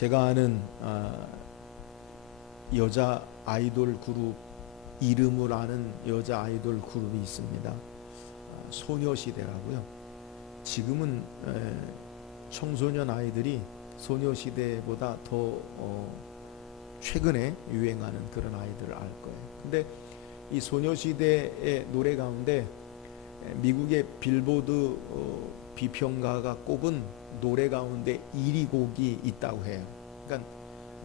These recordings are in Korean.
제가 아는 여자 아이돌 그룹, 이름을 아는 여자 아이돌 그룹이 있습니다. 소녀시대라고요. 지금은 청소년 아이들이 소녀시대보다 더 최근에 유행하는 그런 아이들을 알 거예요. 근데 이 소녀시대의 노래 가운데 미국의 빌보드 비평가가 꼽은 노래 가운데 1위 곡이 있다고 해요. 그러니까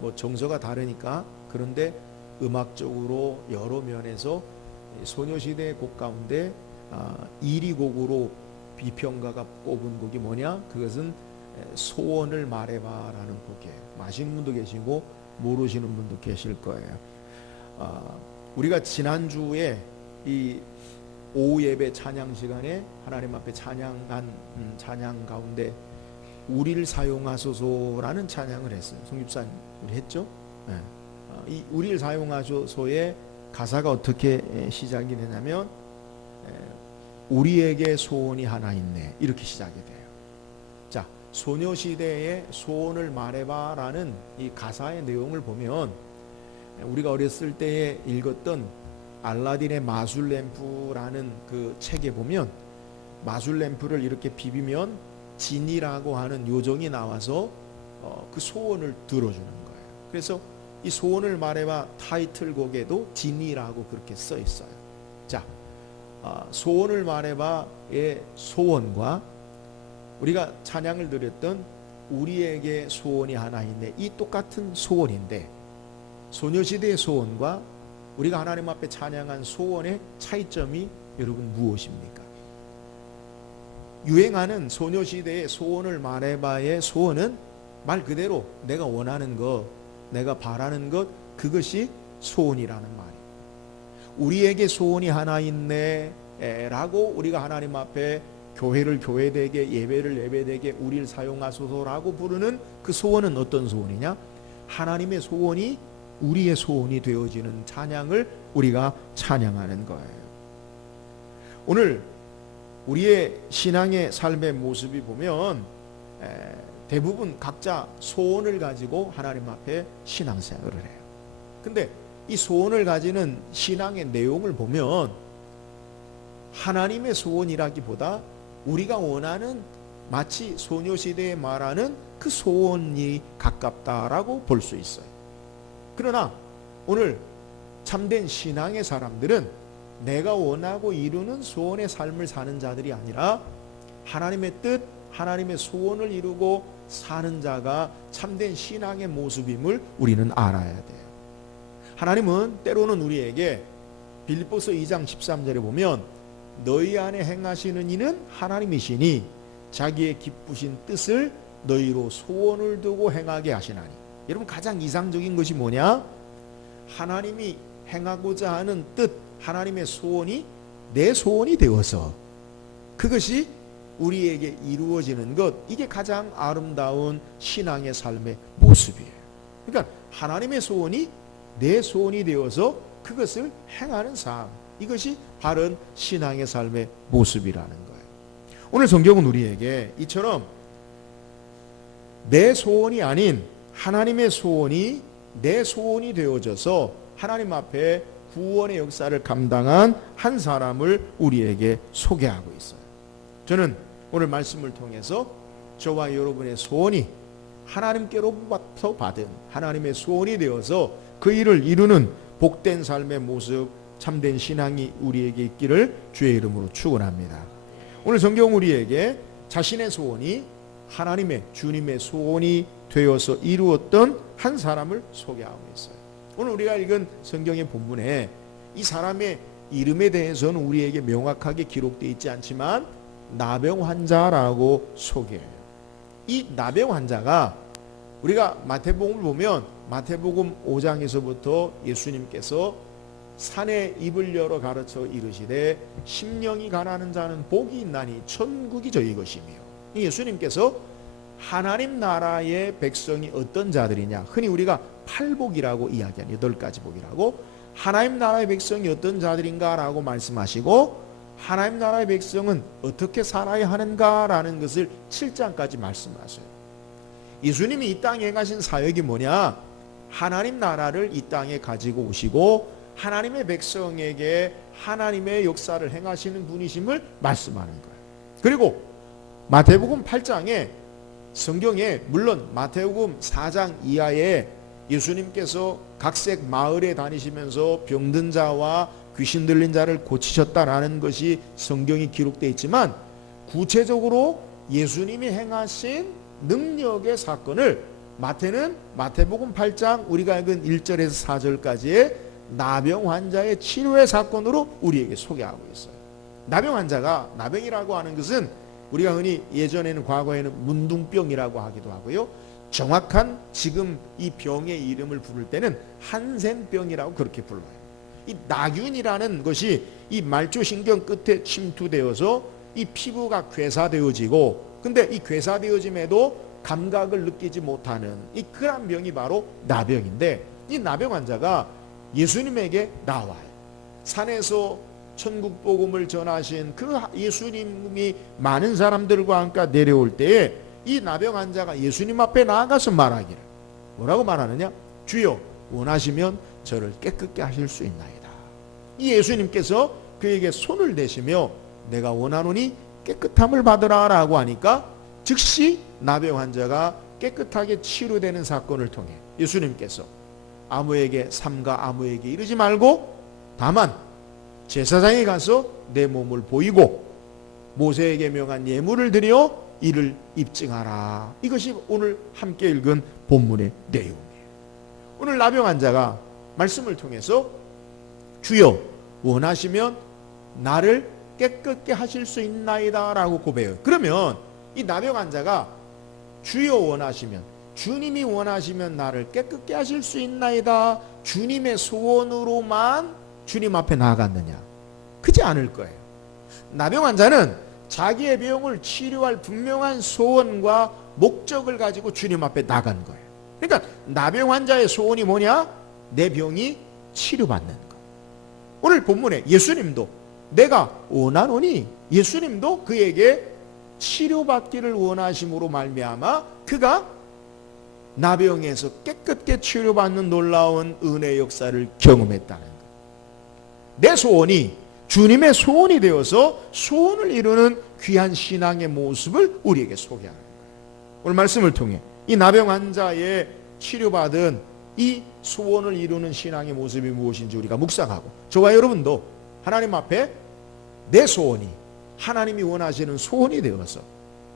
뭐 정서가 다르니까, 그런데 음악적으로 여러 면에서 소녀시대의 곡 가운데 1위 곡으로 비평가가 꼽은 곡이 뭐냐? 그것은 소원을 말해봐라는 곡이에요. 아시는 분도 계시고 모르시는 분도 계실 거예요. 우리가 지난주에 이 오후 예배 찬양 시간에 하나님 앞에 찬양한 찬양 가운데 우리를 사용하소서라는 찬양을 했어요. 송집사님 우리 했죠? 네. 이 우리를 사용하소서의 가사가 어떻게 시작이 되냐면 우리에게 소원이 하나 있네, 이렇게 시작이 돼요. 자, 소녀시대의 소원을 말해봐라는 이 가사의 내용을 보면 우리가 어렸을 때에 읽었던 알라딘의 마술램프라는 그 책에 보면 마술램프를 이렇게 비비면 진이라고 하는 요정이 나와서 그 소원을 들어주는 거예요. 그래서 이 소원을 말해봐 타이틀곡에도 진이라고 그렇게 써 있어요. 자, 소원을 말해봐의 소원과 우리가 찬양을 드렸던 우리에게 소원이 하나 있네, 이 똑같은 소원인데 소녀시대의 소원과 우리가 하나님 앞에 찬양한 소원의 차이점이 여러분 무엇입니까? 유행하는 소녀시대의 소원을 말해봐의 소원은 말 그대로 내가 원하는 것, 내가 바라는 것, 그것이 소원이라는 말이에요. 우리에게 소원이 하나 있네 라고 우리가 하나님 앞에 교회를 교회되게, 예배를 예배되게, 우리를 사용하소서라고 부르는 그 소원은 어떤 소원이냐? 하나님의 소원이 우리의 소원이 되어지는 찬양을 우리가 찬양하는 거예요. 오늘 우리의 신앙의 삶의 모습이 보면 대부분 각자 소원을 가지고 하나님 앞에 신앙생활을 해요. 근데 이 소원을 가지는 신앙의 내용을 보면 하나님의 소원이라기보다 우리가 원하는 마치 소녀시대에 말하는 그 소원이 가깝다라고 볼 수 있어요. 그러나 오늘 참된 신앙의 사람들은 내가 원하고 이루는 소원의 삶을 사는 자들이 아니라 하나님의 뜻, 하나님의 소원을 이루고 사는 자가 참된 신앙의 모습임을 우리는 알아야 돼요. 하나님은 때로는 우리에게 빌립보서 2장 13절에 보면 너희 안에 행하시는 이는 하나님이시니 자기의 기쁘신 뜻을 너희로 소원을 두고 행하게 하시나니. 여러분, 가장 이상적인 것이 뭐냐? 하나님이 행하고자 하는 뜻, 하나님의 소원이 내 소원이 되어서 그것이 우리에게 이루어지는 것, 이게 가장 아름다운 신앙의 삶의 모습이에요. 그러니까 하나님의 소원이 내 소원이 되어서 그것을 행하는 삶, 이것이 바른 신앙의 삶의 모습이라는 거예요. 오늘 성경은 우리에게 이처럼 내 소원이 아닌 하나님의 소원이 내 소원이 되어져서 하나님 앞에 구원의 역사를 감당한 한 사람을 우리에게 소개하고 있어요. 저는 오늘 말씀을 통해서 저와 여러분의 소원이 하나님께로부터 받은 하나님의 소원이 되어서 그 일을 이루는 복된 삶의 모습, 참된 신앙이 우리에게 있기를 주의 이름으로 축원합니다. 오늘 성경 우리에게 자신의 소원이 하나님의, 주님의 소원이 되어서 이루었던 한 사람을 소개하고 있어요. 오늘 우리가 읽은 성경의 본문에 이 사람의 이름에 대해서는 우리에게 명확하게 기록되어 있지 않지만 나병 환자라고 소개해요. 이 나병 환자가 우리가 마태복음을 보면 마태복음 5장에서부터 예수님께서 산에 입을 열어 가르쳐 이르시되 심령이 가난한 자는 복이 있나니 천국이 저희 것이며, 예수님께서 하나님 나라의 백성이 어떤 자들이냐, 흔히 우리가 팔복이라고 이야기하는 8가지 복이라고, 하나님 나라의 백성이 어떤 자들인가라고 말씀하시고 하나님 나라의 백성은 어떻게 살아야 하는가라는 것을 7장까지 말씀하세요. 예수님이 이 땅에 행하신 사역이 뭐냐? 하나님 나라를 이 땅에 가지고 오시고 하나님의 백성에게 하나님의 역사를 행하시는 분이심을 말씀하는 거예요. 그리고 마태복음 8장에 성경에 물론 마태복음 4장 이하에 예수님께서 각색 마을에 다니시면서 병든 자와 귀신 들린 자를 고치셨다라는 것이 성경이 기록되어 있지만 구체적으로 예수님이 행하신 능력의 사건을 마태는 마태복음 8장 우리가 읽은 1절에서 4절까지의 나병 환자의 치료의 사건으로 우리에게 소개하고 있어요. 나병 환자가, 나병이라고 하는 것은 우리가 흔히 예전에는 과거에는 문둥병이라고 하기도 하고요. 정확한 지금 이 병의 이름을 부를 때는 한센병이라고 그렇게 불러요. 이 나균이라는 것이 이 말초신경 끝에 침투되어서 이 피부가 괴사되어지고, 근데 이 괴사되어짐에도 감각을 느끼지 못하는 이 그런 병이 바로 나병인데, 이 나병 환자가 예수님에게 나와요. 산에서 천국 복음을 전하신 그 예수님이 많은 사람들과 함께 내려올 때에 이 나병 환자가 예수님 앞에 나아가서 말하기를, 뭐라고 말하느냐? 주여, 원하시면 저를 깨끗게 하실 수 있나이다. 이 예수님께서 그에게 손을 대시며 내가 원하노니 깨끗함을 받으라 라고 하니까 즉시 나병 환자가 깨끗하게 치료되는 사건을 통해 예수님께서 아무에게 삼가 아무에게 이르지 말고 다만 제사장에 가서 내 몸을 보이고 모세에게 명한 예물을 드려 이를 입증하라. 이것이 오늘 함께 읽은 본문의 내용이에요. 오늘 나병 환자가 말씀을 통해서 주여, 원하시면 나를 깨끗게 하실 수 있나이다 라고 고백해요. 그러면 이 나병 환자가 주여 원하시면, 주님이 원하시면 나를 깨끗게 하실 수 있나이다, 주님의 소원으로만 주님 앞에 나아갔느냐? 그렇지 않을 거예요. 나병 환자는 자기의 병을 치료할 분명한 소원과 목적을 가지고 주님 앞에 나간 거예요. 그러니까 나병 환자의 소원이 뭐냐? 내 병이 치료받는 거. 오늘 본문에 예수님도 내가 원하노니, 예수님도 그에게 치료받기를 원하심으로 말미암아 그가 나병에서 깨끗게 치료받는 놀라운 은혜의 역사를 경험했다는 것. 내 소원이 주님의 소원이 되어서 소원을 이루는 귀한 신앙의 모습을 우리에게 소개하는 거예요. 오늘 말씀을 통해 이 나병 환자의 치료받은 이 소원을 이루는 신앙의 모습이 무엇인지 우리가 묵상하고, 저와 여러분도 하나님 앞에 내 소원이 하나님이 원하시는 소원이 되어서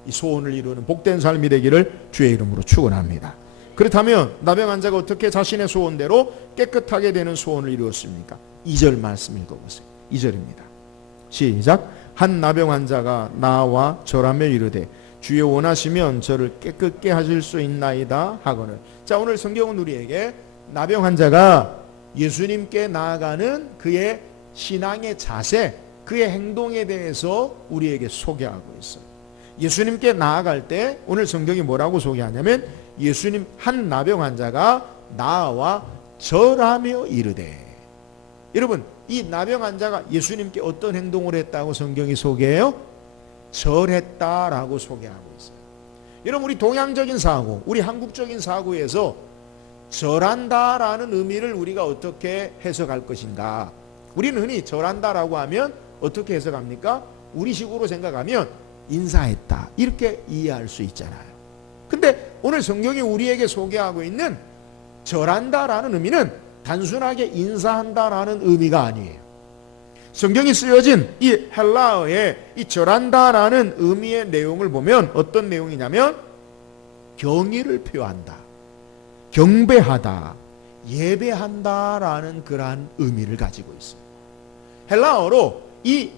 이 소원을 이루는 복된 삶이 되기를 주의 이름으로 축원합니다. 그렇다면 나병 환자가 어떻게 자신의 소원대로 깨끗하게 되는 소원을 이루었습니까? 2절 말씀 읽어보세요. 2절입니다. 시작. 한 나병 환자가 나와 절하며 이르되 주여 원하시면 저를 깨끗게 하실 수 있나이다 하거늘. 자, 오늘 성경은 우리에게 나병 환자가 예수님께 나아가는 그의 신앙의 자세, 그의 행동에 대해서 우리에게 소개하고 있어요. 예수님께 나아갈 때 오늘 성경이 뭐라고 소개하냐면 예수님, 한 나병 환자가 나와 절하며 이르되. 여러분, 이 나병 환자가 예수님께 어떤 행동을 했다고 성경이 소개해요? 절했다라고 소개하고 있어요. 여러분, 우리 동양적인 사고, 우리 한국적인 사고에서 절한다라는 의미를 우리가 어떻게 해석할 것인가? 우리는 흔히 절한다라고 하면 어떻게 해석합니까? 우리식으로 생각하면 인사했다, 이렇게 이해할 수 있잖아요. 근데 오늘 성경이 우리에게 소개하고 있는 절한다라는 의미는 단순하게 인사한다라는 의미가 아니에요. 성경이 쓰여진 이 헬라어의 이 절한다라는 의미의 내용을 보면 어떤 내용이냐면 경의를 표한다, 경배하다, 예배한다라는 그러한 의미를 가지고 있어요. 헬라어로 이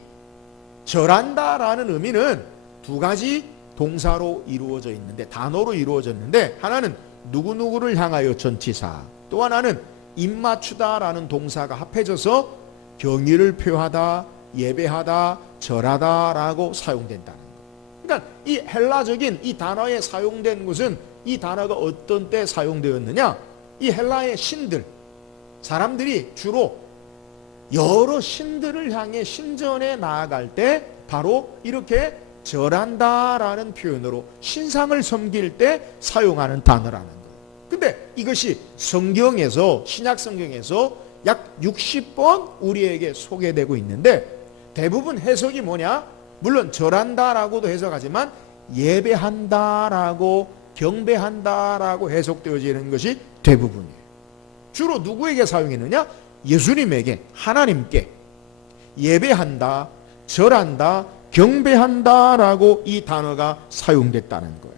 절한다라는 의미는 두 가지 동사로 이루어져 있는데, 단어로 이루어져 있는데, 하나는 누구누구를 향하여 전치사, 또 하나는 입맞추다라는 동사가 합해져서 경의를 표하다, 예배하다, 절하다라고 사용된다는 것. 그러니까 이 헬라적인 이 단어에 사용된 것은, 이 단어가 어떤 때 사용되었느냐? 이 헬라의 신들, 사람들이 주로 여러 신들을 향해 신전에 나아갈 때 바로 이렇게 절한다라는 표현으로 신상을 섬길 때 사용하는 단어라는 거예요. 근데 이것이 성경에서, 신약 성경에서 약 60번 우리에게 소개되고 있는데 대부분 해석이 뭐냐? 물론 절한다라고도 해석하지만 예배한다라고, 경배한다라고 해석되어지는 것이 대부분이에요. 주로 누구에게 사용했느냐? 예수님에게, 하나님께 예배한다, 절한다, 경배한다라고 이 단어가 사용됐다는 거예요.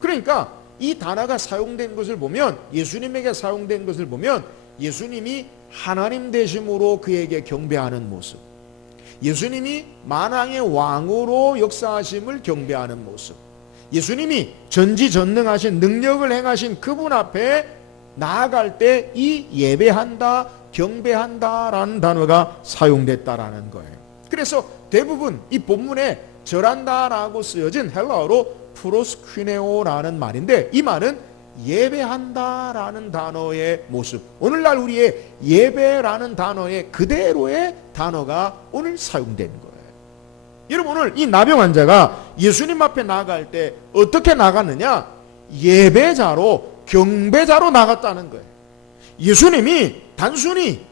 그러니까 이 단어가 사용된 것을 보면, 예수님에게 사용된 것을 보면 예수님이 하나님 되심으로 그에게 경배하는 모습, 예수님이 만왕의 왕으로 역사하심을 경배하는 모습, 예수님이 전지전능하신 능력을 행하신 그분 앞에 나아갈 때 이 예배한다, 경배한다라는 단어가 사용됐다라는 거예요. 그래서 대부분 이 본문에 절한다라고 쓰여진 헬라어로 프로스퀴네오라는 말인데, 이 말은 예배한다라는 단어의 모습, 오늘날 우리의 예배라는 단어의 그대로의 단어가 오늘 사용된 거예요. 여러분, 오늘 이 나병 환자가 예수님 앞에 나아갈 때 어떻게 나갔느냐? 예배자로, 경배자로 나갔다는 거예요. 예수님이 단순히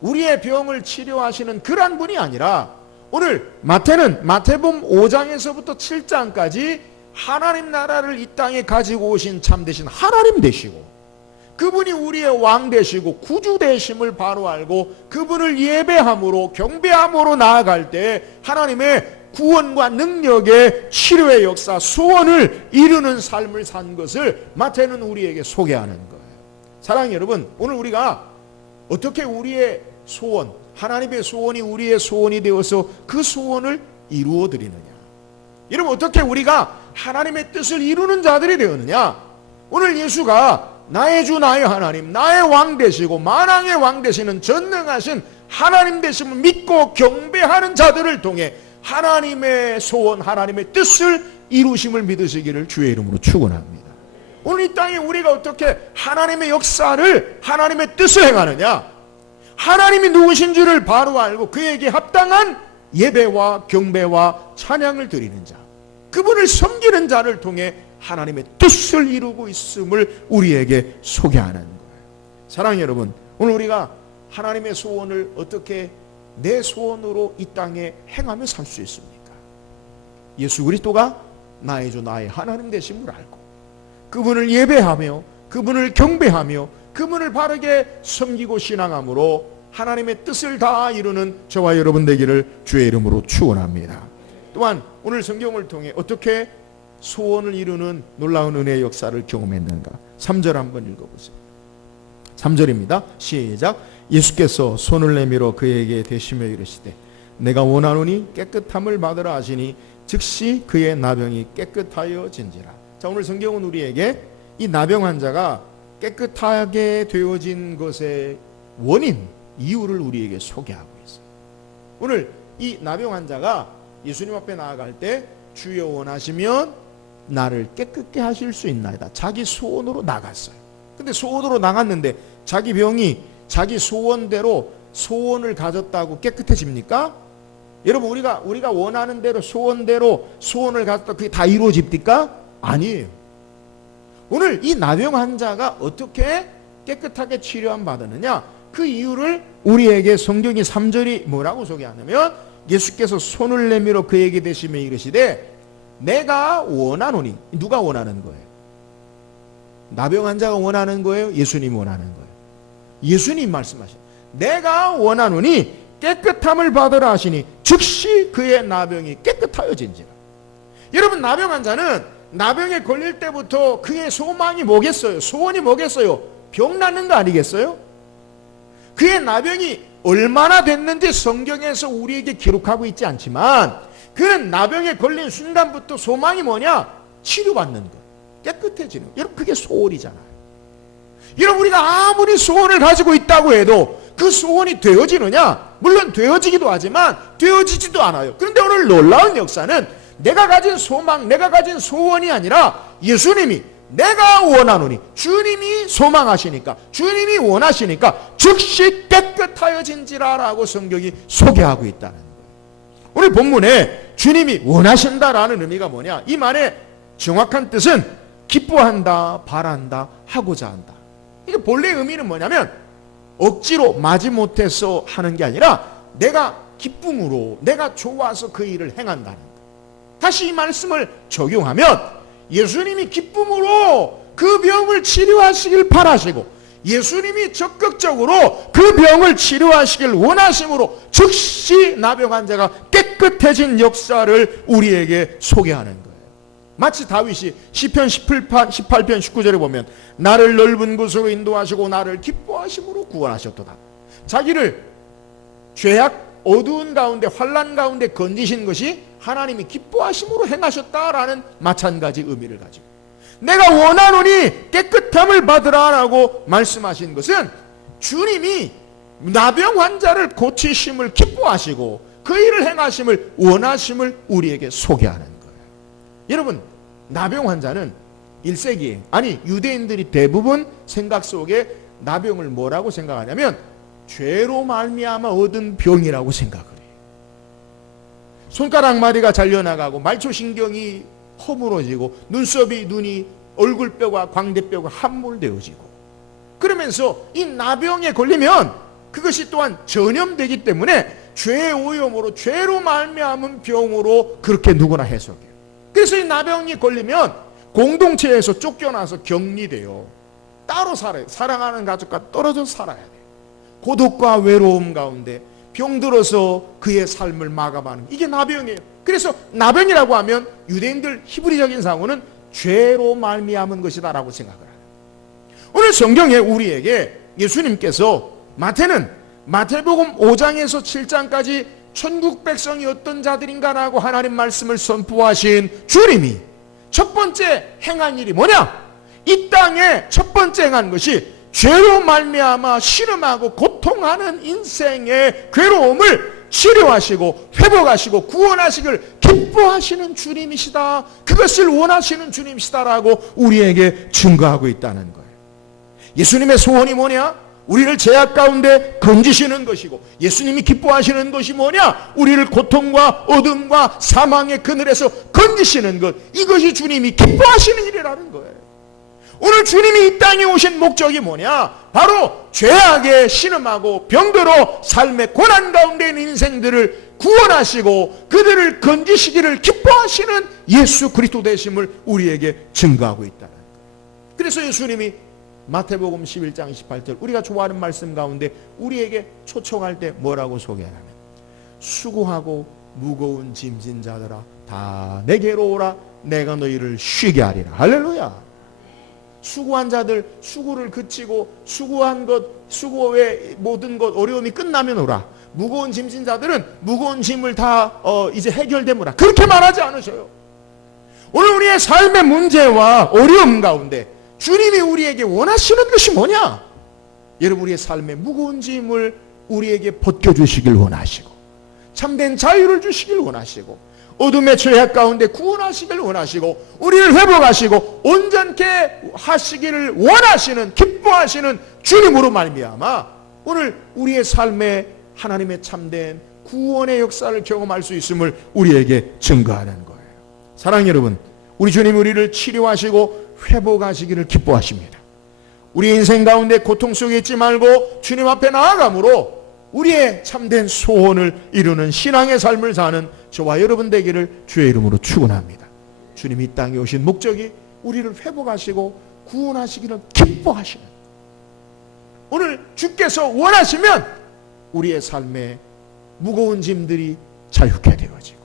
우리의 병을 치료하시는 그런 분이 아니라 오늘 마태는 마태복음 5장에서부터 7장까지 하나님 나라를 이 땅에 가지고 오신 참되신 하나님 되시고, 그분이 우리의 왕 되시고 구주 되심을 바로 알고 그분을 예배함으로, 경배함으로 나아갈 때 하나님의 구원과 능력의 치료의 역사, 소원을 이루는 삶을 산 것을 마태는 우리에게 소개하는 거예요. 사랑하는 여러분, 오늘 우리가 어떻게 우리의 소원, 하나님의 소원이 우리의 소원이 되어서 그 소원을 이루어 드리느냐? 여러분, 어떻게 우리가 하나님의 뜻을 이루는 자들이 되었느냐? 오늘 예수가 나의 주, 나의 하나님, 나의 왕 되시고 만왕의 왕 되시는 전능하신 하나님 되심을 믿고 경배하는 자들을 통해 하나님의 소원, 하나님의 뜻을 이루심을 믿으시기를 주의 이름으로 축원합니다. 오늘 이 땅에 우리가 어떻게 하나님의 역사를, 하나님의 뜻을 행하느냐? 하나님이 누구신 줄을 바로 알고 그에게 합당한 예배와 경배와 찬양을 드리는 자, 그분을 섬기는 자를 통해 하나님의 뜻을 이루고 있음을 우리에게 소개하는 거예요. 사랑하는 여러분, 오늘 우리가 하나님의 소원을 어떻게 내 소원으로 이 땅에 행하며 살 수 있습니까? 예수 그리스도가 나의 주, 나의 하나님 되심을 알고 그분을 예배하며 그분을 경배하며 그분을 바르게 섬기고 신앙함으로 하나님의 뜻을 다 이루는 저와 여러분 되기를 주의 이름으로 축원합니다. 또한 오늘 성경을 통해 어떻게 소원을 이루는 놀라운 은혜의 역사를 경험했는가? 3절 한번 읽어보세요. 3절입니다. 시작. 예수께서 손을 내밀어 그에게 대시며 이르시되 내가 원하노니 깨끗함을 받으라 하시니 즉시 그의 나병이 깨끗하여진지라. 자, 오늘 성경은 우리에게 이 나병 환자가 깨끗하게 되어진 것의 원인, 이유를 우리에게 소개하고 있어요. 오늘 이 나병 환자가 예수님 앞에 나아갈 때 주여 원하시면 나를 깨끗게 하실 수 있나이다. 자기 소원으로 나갔어요. 근데 소원으로 나갔는데 자기 병이 자기 소원대로 소원을 가졌다고 깨끗해집니까? 여러분, 우리가 원하는 대로 소원대로 소원을 가졌다 그게 다 이루어집니까? 아니에요. 오늘 이 나병 환자가 어떻게 깨끗하게 치료함 받았느냐? 그 이유를 우리에게 성경이 3절이 뭐라고 소개하냐면 예수께서 손을 내밀어 그에게 대시며 이르시되 내가 원하노니. 누가 원하는 거예요? 나병 환자가 원하는 거예요? 예수님이 원하는 거예요? 예수님 말씀하셔. 내가 원하노니 깨끗함을 받으라 하시니 즉시 그의 나병이 깨끗하여진지라. 여러분, 나병 환자는 나병에 걸릴 때부터 그의 소망이 뭐겠어요? 소원이 뭐겠어요? 병 낫는 거 아니겠어요? 그의 나병이 얼마나 됐는지 성경에서 우리에게 기록하고 있지 않지만 그는 나병에 걸린 순간부터 소망이 뭐냐? 치료받는 것, 깨끗해지는 것. 여러분, 그게 소원이잖아요. 여러분, 우리가 아무리 소원을 가지고 있다고 해도 그 소원이 되어지느냐? 물론 되어지기도 하지만 되어지지도 않아요. 그런데 오늘 놀라운 역사는 내가 가진 소망, 내가 가진 소원이 아니라 예수님이 내가 원하노니, 주님이 소망하시니까, 주님이 원하시니까 즉시 깨끗하여진지라라고 성경이 소개하고 있다는 거예요. 오늘 본문에 주님이 원하신다라는 의미가 뭐냐? 이 말의 정확한 뜻은 기뻐한다, 바란다, 하고자 한다. 이게 본래 의미는 뭐냐면 억지로 마지못해서 하는 게 아니라 내가 기쁨으로, 내가 좋아서 그 일을 행한다는 것. 다시 이 말씀을 적용하면 예수님이 기쁨으로 그 병을 치료하시길 바라시고 예수님이 적극적으로 그 병을 치료하시길 원하심으로 즉시 나병 환자가 깨끗해진 역사를 우리에게 소개하는 거예요. 마치 다윗이 시편 18편 19절에 보면 나를 넓은 곳으로 인도하시고 나를 기뻐하심으로 구원하셨도다. 자기를 죄악 어두운 가운데 환난 가운데 건지신 것이 하나님이 기뻐하심으로 행하셨다라는 마찬가지 의미를 가지고 내가 원하노니 깨끗함을 받으라라고 말씀하신 것은 주님이 나병 환자를 고치심을 기뻐하시고 그 일을 행하심을 원하심을 우리에게 소개하는 거예요. 여러분, 나병 환자는 1세기에 아니 유대인들이 대부분 생각 속에 나병을 뭐라고 생각하냐면 죄로 말미암아 얻은 병이라고 생각을 해요. 손가락 마디가 잘려나가고 말초신경이 허물어지고 눈썹이 눈이 얼굴뼈와 광대뼈가 함몰되어지고 그러면서 이 나병에 걸리면 그것이 또한 전염되기 때문에 죄의 오염으로 죄로 말미암은 병으로 그렇게 누구나 해석해요. 그래서 이 나병이 걸리면 공동체에서 쫓겨나서 격리돼요. 따로 살아요. 사랑하는 가족과 떨어져 살아야 돼요. 고독과 외로움 가운데 병들어서 그의 삶을 마감하는 이게 나병이에요. 그래서 나병이라고 하면 유대인들 히브리적인 상호는 죄로 말미암은 것이다 라고 생각을 해요. 오늘 성경에 우리에게 예수님께서 마태는 마태복음 5장에서 7장까지 천국 백성이 어떤 자들인가라고 하나님 말씀을 선포하신 주님이 첫 번째 행한 일이 뭐냐? 이 땅에 첫 번째 행한 것이 죄로 말미암아 신음하고 고통하는 인생의 괴로움을 치료하시고 회복하시고 구원하시길 기뻐하시는 주님이시다. 그것을 원하시는 주님이시다라고 우리에게 증거하고 있다는 거예요. 예수님의 소원이 뭐냐? 우리를 죄악 가운데 건지시는 것이고 예수님이 기뻐하시는 것이 뭐냐? 우리를 고통과 어둠과 사망의 그늘에서 건지시는 것. 이것이 주님이 기뻐하시는 일이라는 거예요. 오늘 주님이 이 땅에 오신 목적이 뭐냐? 바로 죄악에 신음하고 병들어 삶의 고난 가운데 있는 인생들을 구원하시고 그들을 건지시기를 기뻐하시는 예수 그리스도 되심을 우리에게 증거하고 있다는 거예요. 그래서 예수님이 마태복음 11장 28절 우리가 좋아하는 말씀 가운데 우리에게 초청할 때 뭐라고 소개하냐면 수고하고 무거운 짐진 자들아 다 내게로 오라 내가 너희를 쉬게 하리라. 할렐루야. 수고한 자들 수고를 그치고 수고한 것 수고의 모든 것 어려움이 끝나면 오라. 무거운 짐진 자들은 무거운 짐을 다 이제 해결되므라. 그렇게 말하지 않으셔요. 오늘 우리의 삶의 문제와 어려움 가운데 주님이 우리에게 원하시는 것이 뭐냐? 여러분 우리의 삶의 무거운 짐을 우리에게 벗겨주시길 원하시고 참된 자유를 주시길 원하시고 어둠의 죄악 가운데 구원하시길 원하시고 우리를 회복하시고 온전케 하시기를 원하시는 기뻐하시는 주님으로 말미암아 오늘 우리의 삶에 하나님의 참된 구원의 역사를 경험할 수 있음을 우리에게 증거하는 거예요. 사랑하는 여러분, 우리 주님이 우리를 치료하시고 회복하시기를 기뻐하십니다. 우리 인생 가운데 고통 속에 있지 말고 주님 앞에 나아감으로 우리의 참된 소원을 이루는 신앙의 삶을 사는 저와 여러분 되기를 주의 이름으로 축원합니다. 주님이 이 땅에 오신 목적이 우리를 회복하시고 구원하시기를 기뻐하시는 오늘 주께서 원하시면 우리의 삶에 무거운 짐들이 자유케 되어지고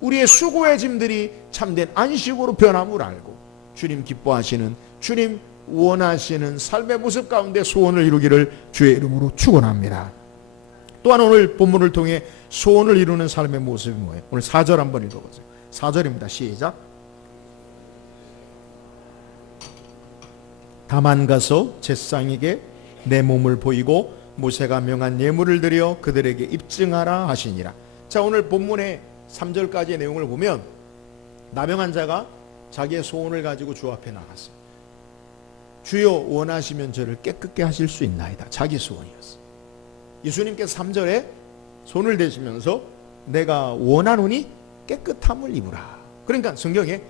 우리의 수고의 짐들이 참된 안식으로 변함을 알고 주님 기뻐하시는 주님 원하시는 삶의 모습 가운데 소원을 이루기를 주의 이름으로 축원합니다. 또한 오늘 본문을 통해 소원을 이루는 삶의 모습이 뭐예요? 오늘 4절 한번 읽어보세요. 4절입니다. 시작. 다만 가서 제사장에게 내 몸을 보이고 모세가 명한 예물을 드려 그들에게 입증하라 하시니라. 자, 오늘 본문의 3절까지의 내용을 보면 나병한 자가 자기의 소원을 가지고 주 앞에 나갔어요. 주여 원하시면 저를 깨끗게 하실 수 있나이다. 자기 소원이었어요. 예수님께서 3절에 손을 대시면서 내가 원하노니 깨끗함을 입으라. 그러니까 성경에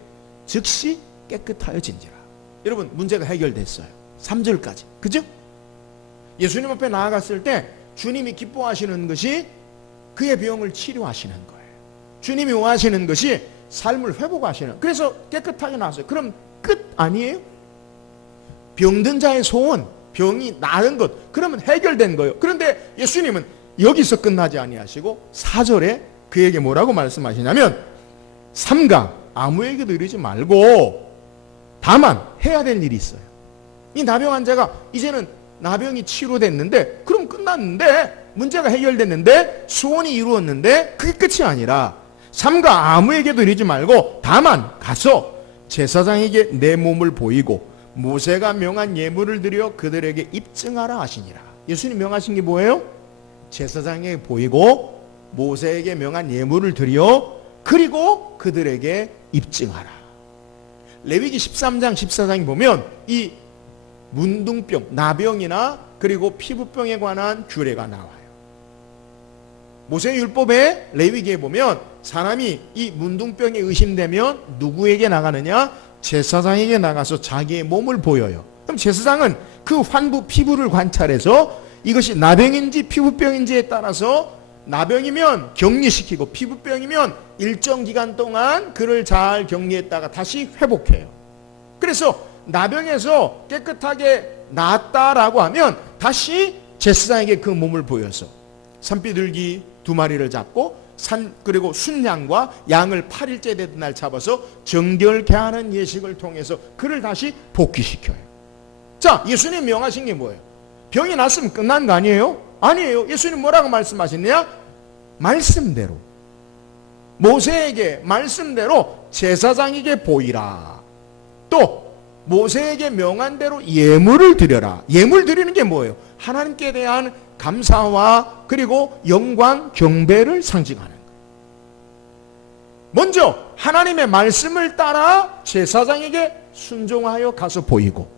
즉시 깨끗하여진지라. 여러분, 문제가 해결됐어요. 3절까지. 그죠? 예수님 앞에 나아갔을 때 주님이 기뻐하시는 것이 그의 병을 치료하시는 거예요. 주님이 원하시는 것이 삶을 회복하시는. 그래서 깨끗하게 나왔어요. 그럼 끝 아니에요? 병든 자의 소원, 병이 나은 것, 그러면 해결된 거예요. 그런데 예수님은 여기서 끝나지 아니하시고 4절에 그에게 뭐라고 말씀하시냐면, 삼가 아무에게도 이르지 말고 다만 해야 될 일이 있어요. 이 나병 환자가 이제는 나병이 치료됐는데, 그럼 끝났는데, 문제가 해결됐는데, 소원이 이루었는데, 그게 끝이 아니라 삼가 아무에게도 이르지 말고 다만 가서 제사장에게 내 몸을 보이고 모세가 명한 예물을 드려 그들에게 입증하라 하시니라. 예수님 명하신 게 뭐예요? 제사장에게 보이고 모세에게 명한 예물을 드려 그리고 그들에게 입증하라. 레위기 13장 14장에 보면 이 문둥병, 나병이나 그리고 피부병에 관한 규례가 나와요. 모세 율법에 레위기에 보면 사람이 이 문둥병에 의심되면 누구에게 나가느냐? 제사장에게 나가서 자기의 몸을 보여요. 그럼 제사장은 그 환부 피부를 관찰해서 이것이 나병인지 피부병인지에 따라서, 나병이면 격리시키고 피부병이면 일정 기간 동안 그를 잘 격리했다가 다시 회복해요. 그래서 나병에서 깨끗하게 나았다라고 하면 다시 제사장에게 그 몸을 보여서 산비둘기 2마리를 잡고 그리고 순양과 양을 8일째 되던 날 잡아서 정결케 하는 예식을 통해서 그를 다시 복귀시켜요. 자, 예수님 명하신 게 뭐예요? 병이 났으면 끝난 거 아니에요? 아니에요. 예수님 뭐라고 말씀하셨느냐? 말씀대로, 모세에게 말씀대로 제사장에게 보이라. 또 모세에게 명한 대로 예물을 드려라. 예물 드리는 게 뭐예요? 하나님께 대한 감사와 그리고 영광, 경배를 상징하는 거예요. 먼저 하나님의 말씀을 따라 제사장에게 순종하여 가서 보이고,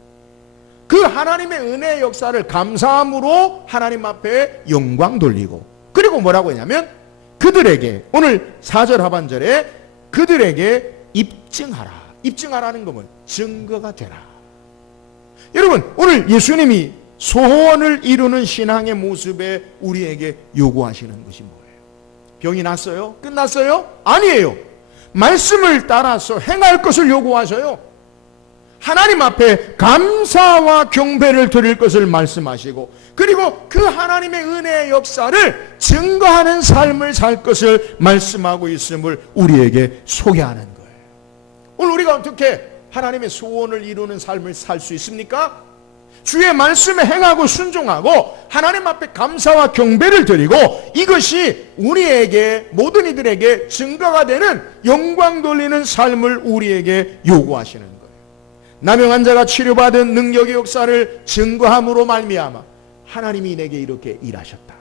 그 하나님의 은혜의 역사를 감사함으로 하나님 앞에 영광 돌리고, 그리고 뭐라고 했냐면 그들에게, 오늘 4절 하반절에 그들에게 입증하라. 입증하라는 것은 증거가 되라. 여러분, 오늘 예수님이 소원을 이루는 신앙의 모습에 우리에게 요구하시는 것이 뭐예요? 병이 났어요? 끝났어요? 아니에요. 말씀을 따라서 행할 것을 요구하셔요. 하나님 앞에 감사와 경배를 드릴 것을 말씀하시고, 그리고 그 하나님의 은혜의 역사를 증거하는 삶을 살 것을 말씀하고 있음을 우리에게 소개하는 거예요. 오늘 우리가 어떻게 하나님의 소원을 이루는 삶을 살 수 있습니까? 주의 말씀에 행하고 순종하고 하나님 앞에 감사와 경배를 드리고, 이것이 우리에게, 모든 이들에게 증거가 되는 영광 돌리는 삶을 우리에게 요구하시는 거예요. 나병 환자가 치료받은 능력의 역사를 증거함으로 말미암아 하나님이 내게 이렇게 일하셨다,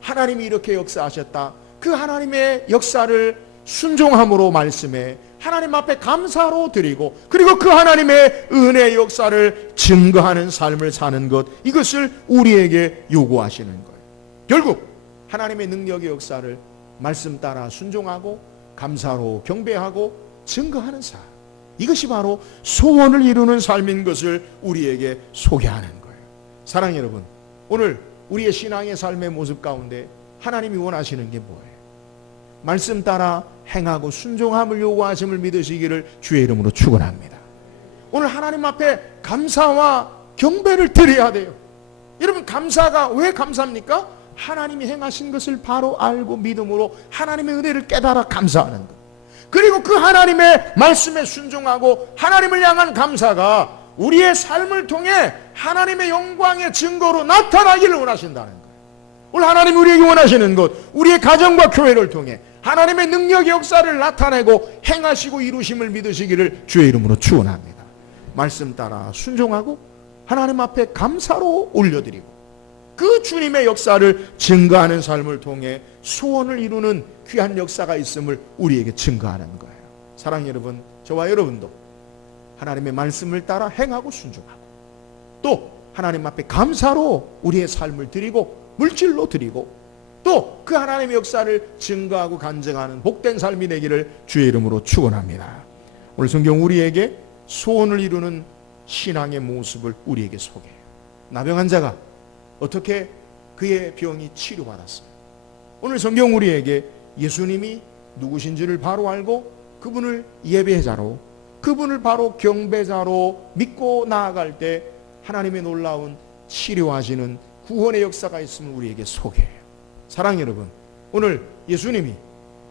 하나님이 이렇게 역사하셨다, 그 하나님의 역사를 순종함으로 말씀해 하나님 앞에 감사로 드리고, 그리고 그 하나님의 은혜의 역사를 증거하는 삶을 사는 것, 이것을 우리에게 요구하시는 거예요. 결국 하나님의 능력의 역사를 말씀 따라 순종하고 감사로 경배하고 증거하는 삶, 이것이 바로 소원을 이루는 삶인 것을 우리에게 소개하는 거예요. 사랑하는 여러분, 오늘 우리의 신앙의 삶의 모습 가운데 하나님이 원하시는 게 뭐예요? 말씀 따라 행하고 순종함을 요구하심을 믿으시기를 주의 이름으로 축원합니다. 오늘 하나님 앞에 감사와 경배를 드려야 돼요. 여러분, 감사가 왜 감사합니까? 하나님이 행하신 것을 바로 알고 믿음으로 하나님의 은혜를 깨달아 감사하는 것, 그리고 그 하나님의 말씀에 순종하고 하나님을 향한 감사가 우리의 삶을 통해 하나님의 영광의 증거로 나타나기를 원하신다는 거예요. 오늘 하나님이 우리에게 원하시는 것, 우리의 가정과 교회를 통해 하나님의 능력의 역사를 나타내고 행하시고 이루심을 믿으시기를 주의 이름으로 축원합니다. 말씀 따라 순종하고 하나님 앞에 감사로 올려드리고, 그 주님의 역사를 증거하는 삶을 통해 소원을 이루는 귀한 역사가 있음을 우리에게 증거하는 거예요. 사랑하는 여러분, 저와 여러분도 하나님의 말씀을 따라 행하고 순종하고, 또 하나님 앞에 감사로 우리의 삶을 드리고 물질로 드리고, 또 그 하나님의 역사를 증거하고 간증하는 복된 삶이 되기를 주의 이름으로 축원합니다. 오늘 성경 우리에게 소원을 이루는 신앙의 모습을 우리에게 소개해요. 나병 환자가 어떻게 그의 병이 치료받았어요. 오늘 성경 우리에게 예수님이 누구신지를 바로 알고 그분을 예배자로, 그분을 바로 경배자로 믿고 나아갈 때 하나님의 놀라운 치료하시는 구원의 역사가 있음을 우리에게 소개해요. 사랑하는 여러분, 오늘 예수님이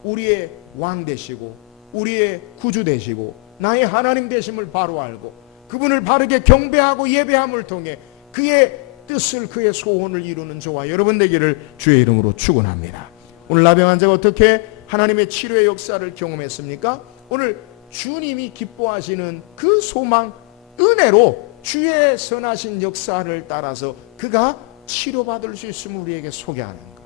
우리의 왕 되시고 우리의 구주 되시고 나의 하나님 되심을 바로 알고 그분을 바르게 경배하고 예배함을 통해 그의 뜻을, 그의 소원을 이루는 저와 여러분 되기를 주의 이름으로 축원합니다. 오늘 나병 환자가 어떻게 하나님의 치료의 역사를 경험했습니까? 오늘 주님이 기뻐하시는 그 소망, 은혜로 주의 선하신 역사를 따라서 그가 치료받을 수 있음을 우리에게 소개하는 거예요.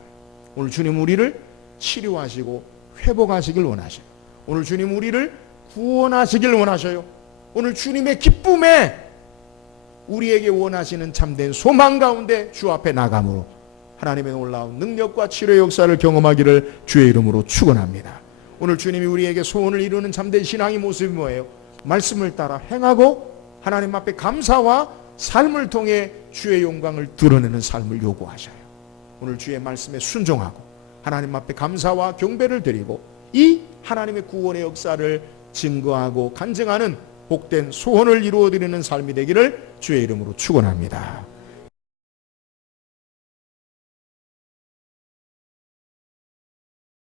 오늘 주님 우리를 치료하시고 회복하시길 원하셔요. 오늘 주님 우리를 구원하시길 원하셔요. 오늘 주님의 기쁨에 우리에게 원하시는 참된 소망 가운데 주 앞에 나감으로 하나님의 놀라운 능력과 치료의 역사를 경험하기를 주의 이름으로 축원합니다. 오늘 주님이 우리에게 소원을 이루는 참된 신앙의 모습이 뭐예요? 말씀을 따라 행하고 하나님 앞에 감사와 삶을 통해 주의 영광을 드러내는 삶을 요구하셔요. 오늘 주의 말씀에 순종하고 하나님 앞에 감사와 경배를 드리고 이 하나님의 구원의 역사를 증거하고 간증하는 복된 소원을 이루어드리는 삶이 되기를 주의 이름으로 축원합니다.